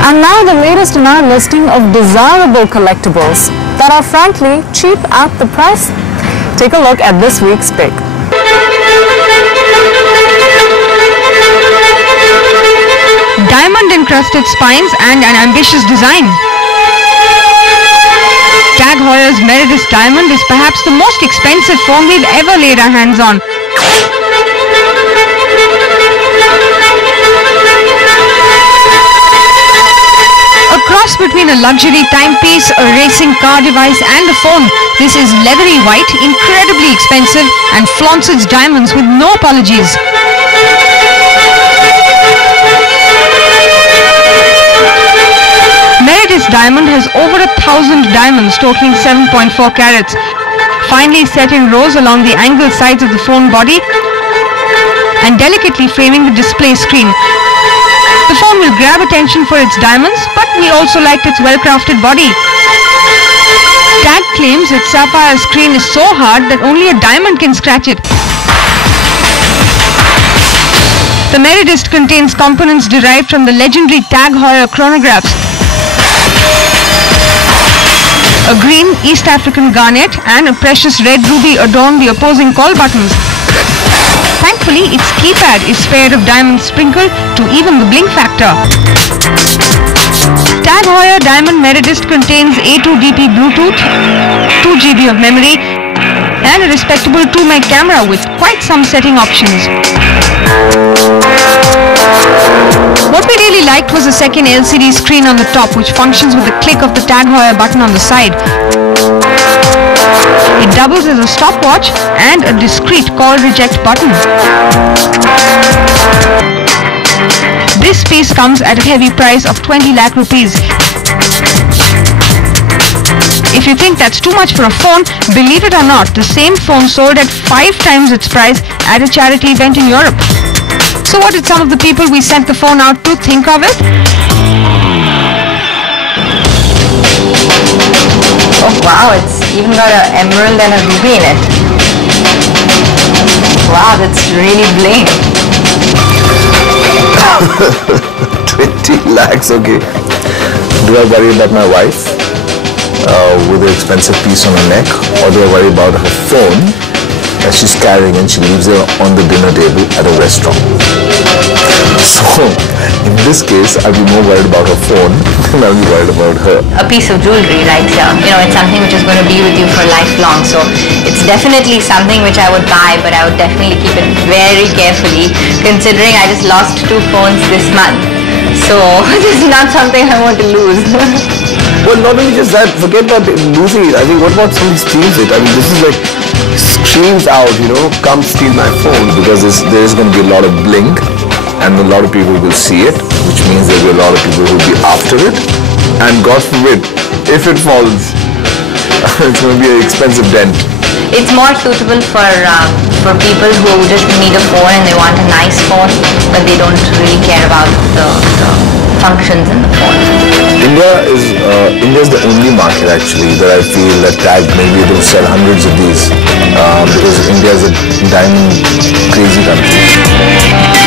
And now the latest in our listing of desirable collectibles that are frankly cheap at the price. Take a look at this week's pick. Diamond-encrusted spines and an ambitious design. TAG Heuer's Meredith Diamond is perhaps the most expensive phone we've ever laid our hands on. A cross between a luxury timepiece, a racing car device and a phone. This is leathery white, incredibly expensive and flaunts its diamonds with no apologies. Meredith Diamond has over 1,000 diamonds totaling 7.4 carats, finely set in rows along the angled sides of the phone body and delicately framing the display screen. The phone will grab attention for its diamonds, but we also liked its well-crafted body. TAG claims its sapphire screen is so hard that only a diamond can scratch it. The Meredith contains components derived from the legendary TAG Heuer chronographs. A green East African garnet and a precious red ruby adorn the opposing call buttons. Thankfully, its keypad is spared of diamonds sprinkled to even the blink factor. TAG Heuer Diamond Meredith contains A2DP Bluetooth, 2 GB of memory and a respectable 2 meg camera with quite some setting options. What we really liked was the second LCD screen on the top, which functions with the click of the TAG Heuer button on the side. It doubles as a stopwatch and a discreet call reject button. This piece comes at a heavy price of 20 lakh rupees. If you think that's too much for a phone, believe it or not, the same phone sold at 5 times its price at a charity event in Europe. So what did some of the people we sent the phone out to think of it? Oh wow, it's even got an emerald and a ruby in it. Wow, that's really bling. 20 lakhs, okay. Do I worry about my wife with an expensive piece on her neck, or do I worry about her phone that she's carrying and she leaves it on the dinner table at a restaurant? So, in this case, I'd be more worried about her phone than I'd be worried about her. A piece of jewelry, like, it's something which is going to be with you for lifelong. So, it's definitely something which I would buy, but I would definitely keep it very carefully, considering I just lost 2 phones this month. So, this is not something I want to lose. Well, not only just that, forget about losing it. I think, what about somebody steals it? I mean, this is like, screams out, come steal my phone, because there is going to be a lot of blink. And a lot of people will see it, which means there will be a lot of people who will be after it. And God forbid, if it falls, it's going to be an expensive dent. It's more suitable for people who just need a phone and they want a nice phone, but they don't really care about the functions in the phone. India is the only market actually that I feel that TAG may be able to sell hundreds of these because India is a diamond crazy country.